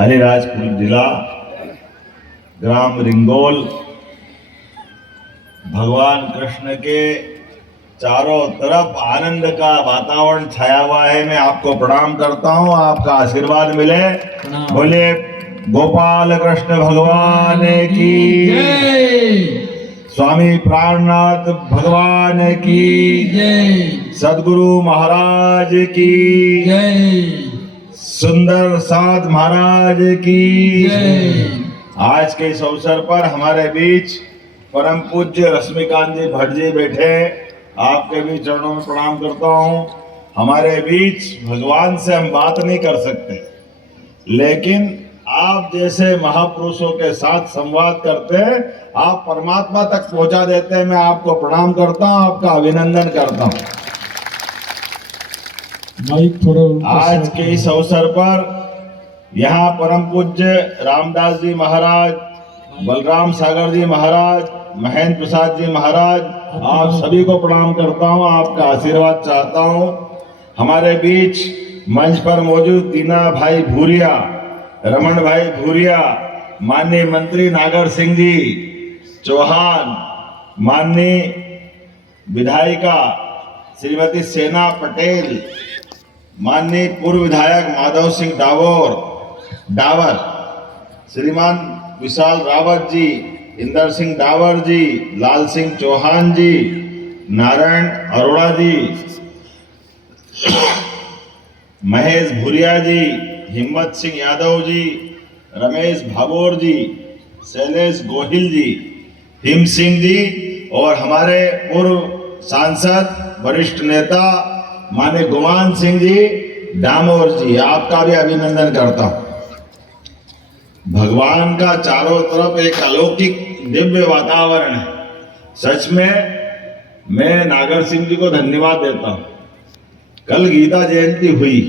अलीराजपुर जिला ग्राम रिंगोल भगवान कृष्ण के चारों तरफ आनंद का वातावरण छाया हुआ है। मैं आपको प्रणाम करता हूं, आपका आशीर्वाद मिले। बोले गोपाल कृष्ण भगवान की जय, स्वामी प्राणनाथ भगवान की जय, सदगुरु महाराज की जय, सुंदर साध महाराज की जय। आज के इस अवसर पर हमारे बीच परम पूज्य रश्मिकांत जी भट्ट जी बैठे, आपके भी चरणों में प्रणाम करता हूँ। हमारे बीच भगवान से हम बात नहीं कर सकते, लेकिन आप जैसे महापुरुषों के साथ संवाद करते हैं, आप परमात्मा तक पहुंचा देते हैं। मैं आपको प्रणाम करता हूँ, आपका अभिनंदन करता हूँ। माइक थोड़ा आज के इस अवसर पर यहाँ परम पूज्य रामदास जी महाराज, बलराम सागर जी महाराज, महेंद्र प्रसाद जी महाराज, आप सभी को प्रणाम करता हूँ, आपका आशीर्वाद चाहता हूँ। हमारे बीच मंच पर मौजूद दीना भाई भूरिया, रमन भाई भूरिया, माननीय मंत्री नागर सिंह जी चौहान, माननीय विधायिका श्रीमती सेना पटेल, माननीय पूर्व विधायक माधव सिंह डावर, श्रीमान विशाल रावत जी, इंदर सिंह डावर जी, लाल सिंह चौहान जी, नारायण अरोड़ा जी, महेश भूरिया जी, हिम्मत सिंह यादव जी, रमेश भागोर जी, शैलेश गोहिल जी, हिम सिंह जी और हमारे पूर्व सांसद वरिष्ठ नेता माननीय गुमान सिंह जी डामोर जी, आपका भी अभिनंदन करता हूं। भगवान का चारों तरफ एक अलौकिक दिव्य वातावरण है। सच में मैं नागर सिंह जी को धन्यवाद देता हूं। कल गीता जयंती हुई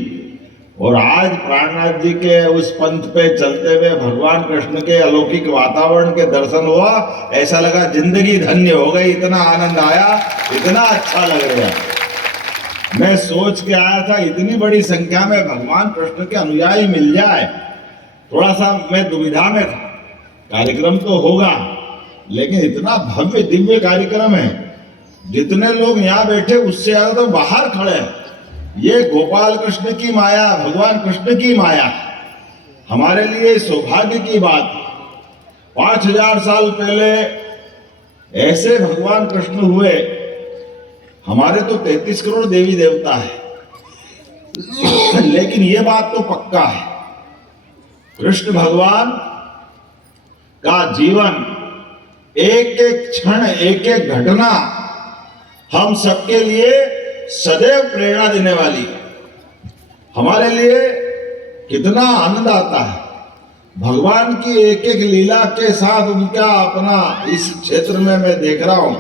और आज प्राणनाथ जी के उस पंथ पे चलते हुए भगवान कृष्ण के अलौकिक वातावरण के दर्शन हुआ। ऐसा लगा जिंदगी धन्य हो गई, इतना आनंद आया, इतना अच्छा लग रहा। मैं सोच के आया था इतनी बड़ी संख्या में भगवान कृष्ण के अनुयायी मिल जाए, थोड़ा सा मैं दुविधा में था। कार्यक्रम तो होगा, लेकिन इतना भव्य दिव्य कार्यक्रम है, जितने लोग यहाँ बैठे उससे ज्यादा तो बाहर खड़े हैं। ये गोपाल कृष्ण की माया, भगवान कृष्ण की माया हमारे लिए सौभाग्य की बात। 5000 साल पहले ऐसे भगवान कृष्ण हुए। हमारे तो 33 करोड़ देवी देवता है, लेकिन ये बात तो पक्का है, कृष्ण भगवान का जीवन, एक एक क्षण, एक एक घटना हम सबके लिए सदैव प्रेरणा देने वाली। हमारे लिए कितना आनंद आता है भगवान की एक एक लीला के साथ। उनका अपना इस क्षेत्र में मैं देख रहा हूं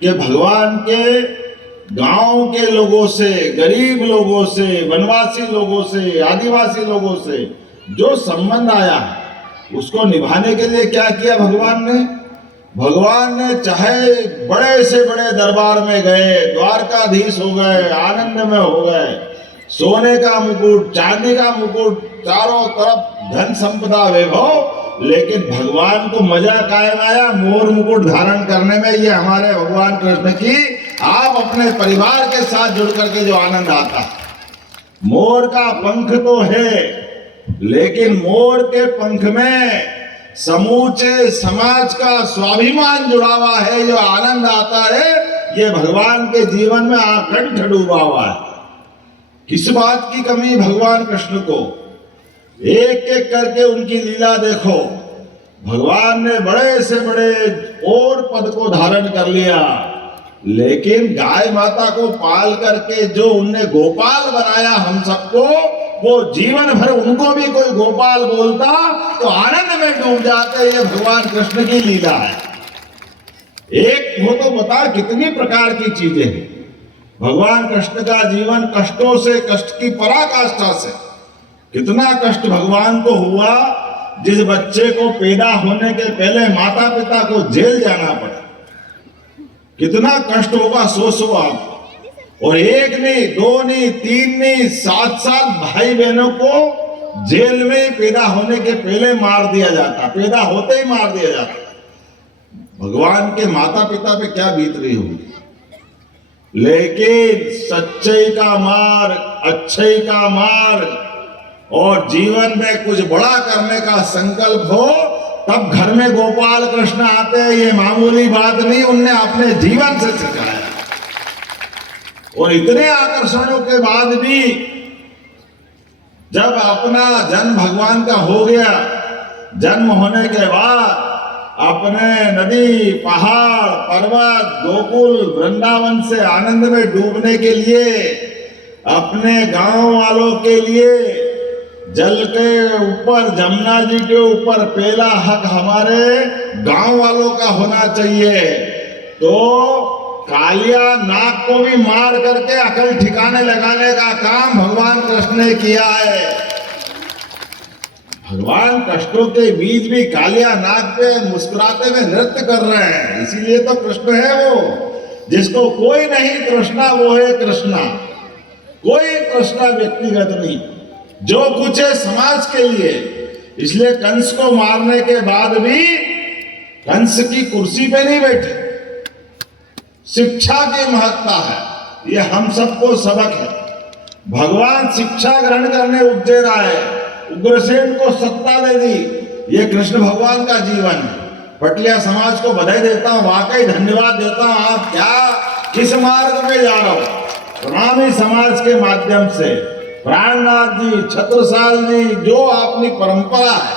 कि भगवान के गांव के लोगों से, गरीब लोगों से, वनवासी लोगों से, आदिवासी लोगों से जो संबंध आया, उसको निभाने के लिए क्या किया भगवान ने? भगवान ने चाहे बड़े से बड़े दरबार में गए, द्वारकाधीश हो गए, आनंद में हो गए, सोने का मुकुट, चांदी का मुकुट, चारों तरफ धन संपदा वैभव, लेकिन भगवान को मजा कायम आया मोर मुकुट धारण करने में। ये हमारे भगवान कृष्ण की, आप अपने परिवार के साथ जुड़ करके जो आनंद आता है। मोर का पंख तो है, लेकिन मोर के पंख में समूचे समाज का स्वाभिमान जुड़ा हुआ है। जो आनंद आता है, ये भगवान के जीवन में आकंठ डूबा हुआ है। किस बात की कमी भगवान कृष्ण को? एक एक करके उनकी लीला देखो। भगवान ने बड़े से बड़े और पद को धारण कर लिया, लेकिन गाय माता को पाल करके जो उनने गोपाल बनाया हम सबको, वो जीवन भर उनको भी कोई गोपाल बोलता तो आनंद में डूब जाते। ये भगवान कृष्ण की लीला है। एक वो तो बता कितनी प्रकार की चीजें हैं। भगवान कृष्ण का जीवन कष्टों से, कष्ट की पराकाष्ठा से, कितना कष्ट भगवान को हुआ। जिस बच्चे को पैदा होने के पहले माता पिता को जेल जाना पड़ा, कितना कष्ट होगा सो आप। और एक नहीं, दो नहीं, तीन नहीं, 7 भाई बहनों को जेल में ही पैदा होने के पहले मार दिया जाता, पैदा होते ही मार दिया जाता। भगवान के माता पिता पे क्या बीत रही होगी। लेकिन सच्चाई का मार्ग, अच्छाई का मार्ग और जीवन में कुछ बड़ा करने का संकल्प हो, तब घर में गोपाल कृष्ण आते हैं। ये मामूली बात नहीं, उनने अपने जीवन से सिखाया। और इतने आकर्षणों के बाद भी जब अपना जन्म भगवान का हो गया, जन्म होने के बाद अपने नदी, पहाड़, पर्वत, गोकुल, वृंदावन से आनंद में डूबने के लिए, अपने गांव वालों के लिए जल के ऊपर, जमुना जी के ऊपर पहला हक हमारे गांव वालों का होना चाहिए। तो कालिया नाग को भी मार करके अकल ठिकाने लगाने का काम भगवान कृष्ण ने किया है। भगवान कष्टों के बीच भी कालिया नाग पे मुस्कुराते हुए नृत्य कर रहे हैं। इसीलिए तो कृष्ण है वो, जिसको कोई नहीं तृष्णा वो है कृष्णा। कोई तृष्णा व्यक्तिगत नहीं, जो कुछ है समाज के लिए। इसलिए कंस को मारने के बाद भी कंस की कुर्सी पे नहीं बैठे। शिक्षा की महत्ता है, ये हम सबको सबक है। भगवान शिक्षा ग्रहण करने उज्जैन आए, उग्रसेन को सत्ता दे दी। ये कृष्ण भगवान का जीवन है। पटिया समाज को बधाई देता हूं, वाकई धन्यवाद देता हूं। आप क्या किस मार्ग में जा रहे हो। प्रणामी समाज के माध्यम से प्राणनाथ जी, छत्रसाल जी, जो अपनी परंपरा है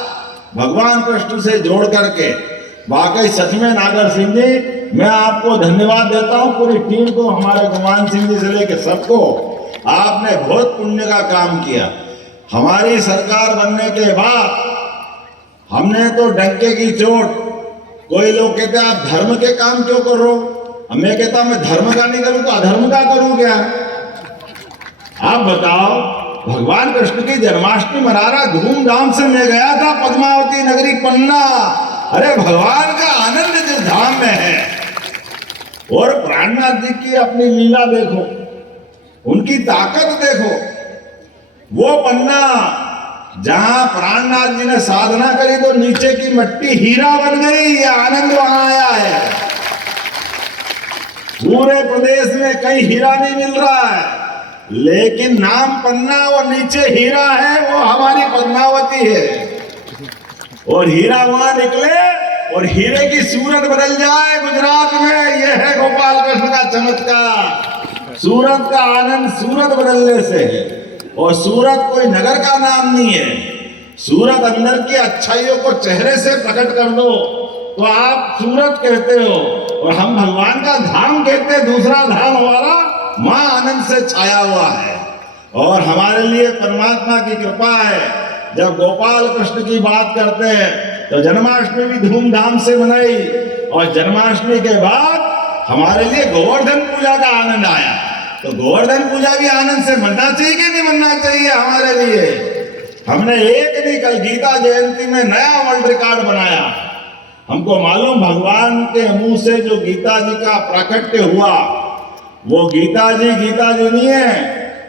भगवान कृष्ण से जोड़ करके, वाकई सच में नागर सिंह जी, मैं आपको धन्यवाद देता हूं। पूरी टीम को, हमारे गुमान सिंह जी से लेकर सबको, आपने बहुत पुण्य का काम किया। हमारी सरकार बनने के बाद हमने तो डंके की चोट, कोई लोग कहते आप धर्म के काम क्यों कर रहे हो। मैं कहता मैं धर्म का नहीं करूं तो अधर्म का करूं क्या। आप बताओ, भगवान कृष्ण की जन्माष्टमी मना रहा, धूमधाम से मैं गया था पद्मावती नगरी पन्ना। अरे भगवान का आनंद जिस धाम में है। और प्राणनाथ जी की अपनी लीला देखो, उनकी ताकत देखो। वो पन्ना जहां प्राणनाथ जी ने साधना करी तो नीचे की मिट्टी हीरा बन गई। ये आनंद वहां आया है। पूरे प्रदेश में कहीं हीरा नहीं मिल रहा है, लेकिन नाम पन्ना और नीचे हीरा है, वो हमारी पद्मावती है। और हीरा वहां निकले और हीरे की सूरत बदल जाए गुजरात में, यह है गोपाल कृष्ण का चमत्कार। सूरत का आनंद सूरत बदलने से है। और सूरत कोई नगर का नाम नहीं है। सूरत अंदर की अच्छाइयों को चेहरे से प्रकट कर दो तो आप सूरत कहते हो, और हम भगवान का धाम कहते हैं। दूसरा धाम हमारा मां आनंद से छाया हुआ है। और हमारे लिए परमात्मा की कृपा है, जब गोपाल कृष्ण की बात करते हैं तो जन्माष्टमी भी धूमधाम से मनाई। और जन्माष्टमी के बाद हमारे लिए गोवर्धन पूजा का आनंद आया। तो गोवर्धन पूजा भी आनंद से मनना चाहिए कि नहीं मनना चाहिए हमारे लिए। हमने एक नहीं, कल गीता जयंती में नया वर्ल्ड रिकॉर्ड बनाया। हमको मालूम भगवान के मुंह से जो गीता जी का प्राकट्य हुआ, वो गीता जी नहीं है,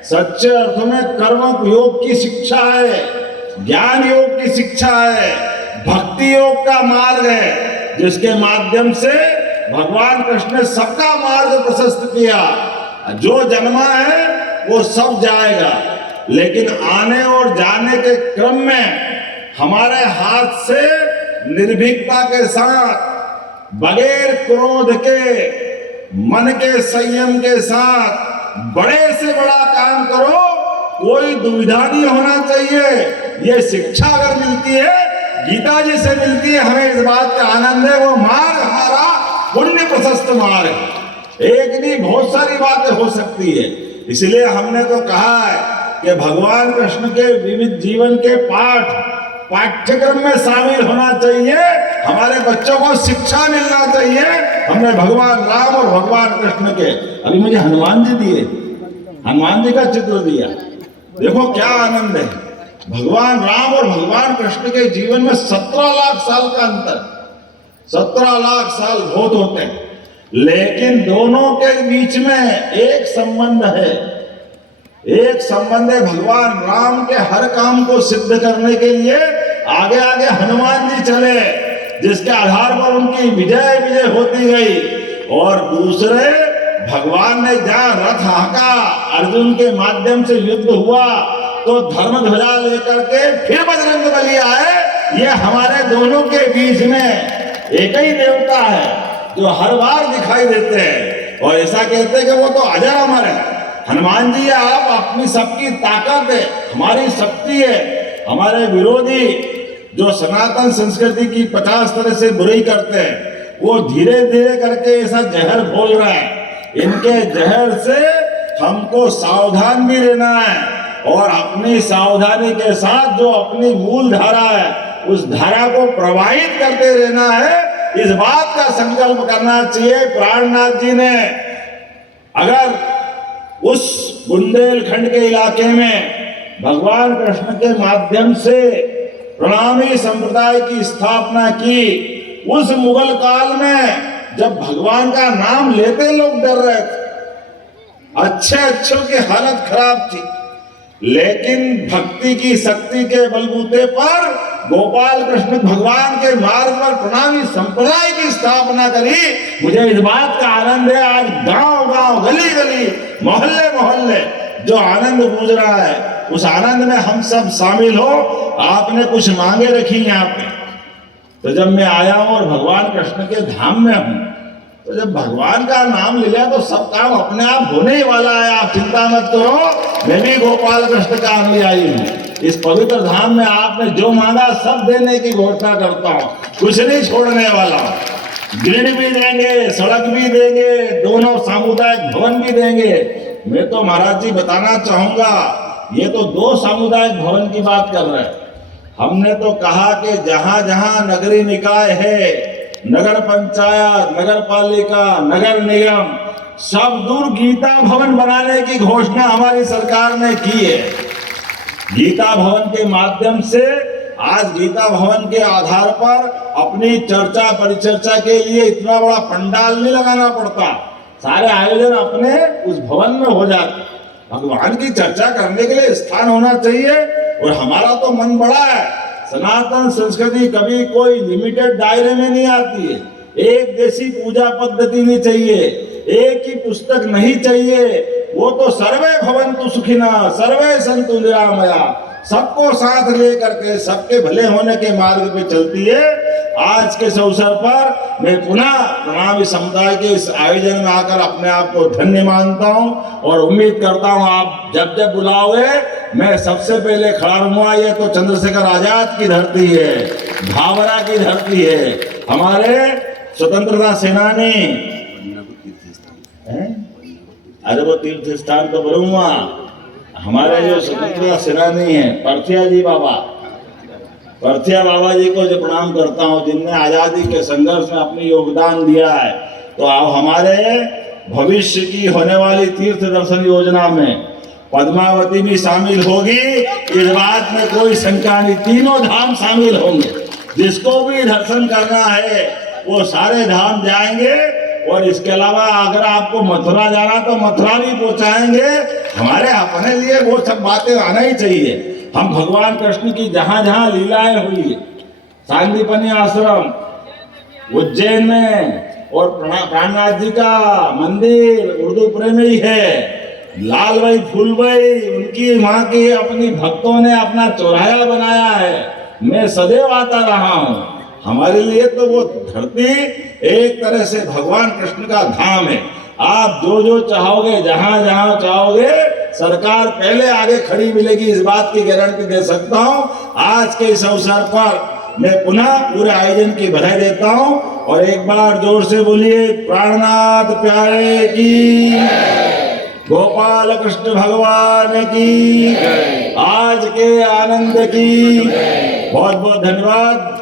सच्चे अर्थ में कर्म योग की शिक्षा है, ज्ञान योग की शिक्षा है, भक्ति योग का मार्ग है, जिसके माध्यम से भगवान कृष्ण ने सबका मार्ग प्रशस्त किया। जो जन्मा है वो सब जाएगा, लेकिन आने और जाने के क्रम में हमारे हाथ से निर्भीकता के साथ, बगैर क्रोध के, मन के संयम के साथ बड़े से बड़ा काम करो, कोई दुविधा नहीं होना चाहिए। ये शिक्षा अगर मिलती है, गीता जी से मिलती है, हमें इस बात का आनंद है। वो मार्ग हमारा पुण्य प्रशस्त मार्ग है। एक नहीं, बहुत सारी बातें हो सकती है। इसलिए हमने तो कहा है कि भगवान कृष्ण के विविध जीवन के पाठ्यक्रम में शामिल होना चाहिए। हमारे बच्चों को शिक्षा मिलना चाहिए। हमने भगवान राम और भगवान कृष्ण के, अभी मुझे हनुमान जी दिए, हनुमान जी का चित्र दिया। देखो क्या आनंद है। भगवान राम और भगवान कृष्ण के जीवन में 17 लाख साल का अंतर, 17 लाख साल बहुत होते हैं, लेकिन दोनों के बीच में एक संबंध है। एक संबंध है भगवान राम के हर काम को सिद्ध करने के लिए आगे आगे हनुमान जी चले, जिसके आधार पर उनकी विजय विजय होती गई। और दूसरे भगवान ने जहां रथ हाका, अर्जुन के माध्यम से युद्ध हुआ, तो धर्म ध्वजा लेकर के फिर बजरंग बली आए। ये हमारे दोनों के बीच में एक ही देवता है जो हर बार दिखाई देते हैं और ऐसा कहते हैं कि वो तो अजर अमर है। हनुमान जी आप अपनी सबकी ताकत है, हमारी शक्ति है। हमारे विरोधी जो सनातन संस्कृति की 50 तरह से बुराई करते हैं, वो धीरे धीरे करके ऐसा जहर घोल रहा है। इनके जहर से हमको सावधान भी रहना है और अपनी सावधानी के साथ जो अपनी मूल धारा है उस धारा को प्रवाहित करते रहना है। इस बात का संकल्प करना चाहिए। प्राणनाथ जी ने अगर उस बुंदेलखंड के इलाके में भगवान कृष्ण के माध्यम से प्रणामी संप्रदाय की स्थापना की, उस मुगल काल में जब भगवान का नाम लेते लोग डर रहे थे, अच्छों की हालत खराब थी, लेकिन भक्ति की शक्ति के बलबूते पर गोपाल कृष्ण भगवान के मार्ग पर प्रणामी संप्रदाय की स्थापना करी। मुझे इस बात का आनंद है, आज गांव गांव गली गली मोहल्ले मोहल्ले जो आनंद गूंज रहा है, उस आनंद में हम सब शामिल हो। आपने कुछ मांगे रखी यहाँ पे, तो जब मैं आया हूं और भगवान कृष्ण के धाम में हूं, तो जब भगवान का नाम लिया तो सब काम अपने आप होने ही वाला है। आप चिंता मत करो, मैं भी गोपाल कृष्ण का अनुयायी हूँ। इस पवित्र धाम में आपने जो मांगा सब देने की घोषणा करता हूँ, कुछ नहीं छोड़ने वाला। ग्रिड भी देंगे, सड़क भी देंगे, दोनों सामुदायिक भवन भी देंगे। मैं तो महाराज जी बताना चाहूंगा, ये तो 2 सामुदायिक भवन की बात कर रहे हैं। हमने तो कहा कि जहां जहां नगरीय निकाय है, नगर पंचायत, नगर पालिका, नगर निगम, सब दूर गीता भवन बनाने की घोषणा हमारी सरकार ने की है। गीता भवन के माध्यम से आज गीता भवन के आधार पर अपनी चर्चा परिचर्चा के लिए इतना बड़ा पंडाल नहीं लगाना पड़ता, सारे आयोजन अपने उस भवन में हो जाते। भगवान की चर्चा करने के लिए स्थान होना चाहिए। और हमारा तो मन बड़ा है, सनातन संस्कृति कभी कोई लिमिटेड दायरे में नहीं आती है। एक जैसी पूजा पद्धति नहीं चाहिए, एक ही पुस्तक नहीं चाहिए। वो तो सर्वे भवन्तु सुखिनः, सर्वे सन्तु निरामया, सबको साथ लेकर के सबके भले होने के मार्ग पे चलती है। आज के इस अवसर पर मैं पुनः प्रणामी समुदाय के इस आयोजन में आकर अपने आप को धन्य मानता हूं और उम्मीद करता हूं आप जब जब बुलाओगे मैं सबसे पहले खड़ा रहूंगा। ये तो चंद्रशेखर आजाद की धरती है, भावरा की धरती है, हमारे स्वतंत्रता सेनानी। अरे वो तीर्थ स्थान तो बोलूंगा, हमारे जो स्वतंत्रता सेनानी है परथिया जी बाबा, परथिया बाबा जी को जो प्रणाम करता हूँ, जिनने आजादी के संघर्ष में अपनी योगदान दिया है। तो आप हमारे भविष्य की होने वाली तीर्थ दर्शन योजना में पद्मावती भी शामिल होगी, इस बात में कोई शंका नहीं। तीनों धाम शामिल होंगे, जिसको भी दर्शन करना है वो सारे धाम जाएंगे। और इसके अलावा अगर आपको मथुरा जाना तो मथुरा भी पहुंचाएंगे। हमारे अपने लिए वो सब बातें आना ही चाहिए। हम भगवान कृष्ण की जहां जहां लीलाएं हुई, सांदीपनि आश्रम उज्जैन में और प्राणनाथ जी का मंदिर उर्दूपुरे में ही है, लाल भाई फूल भाई उनकी वहां की अपनी भक्तों ने अपना चौराहा बनाया है। मैं सदैव आता रहा हूँ। हमारे लिए तो वो धरती एक तरह से भगवान कृष्ण का धाम है। आप जो जो चाहोगे, जहां जहां चाहोगे, सरकार पहले आगे खड़ी मिलेगी, इस बात की गारंटी दे सकता हूं। आज के इस अवसर पर मैं पुनः पूरे आयोजन की बधाई देता हूं और एक बार जोर से बोलिए प्राणनाथ प्यारे की, गोपाल कृष्ण भगवान की, आज के आनंद की। बहुत बहुत धन्यवाद,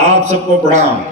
आप सबको प्रणाम।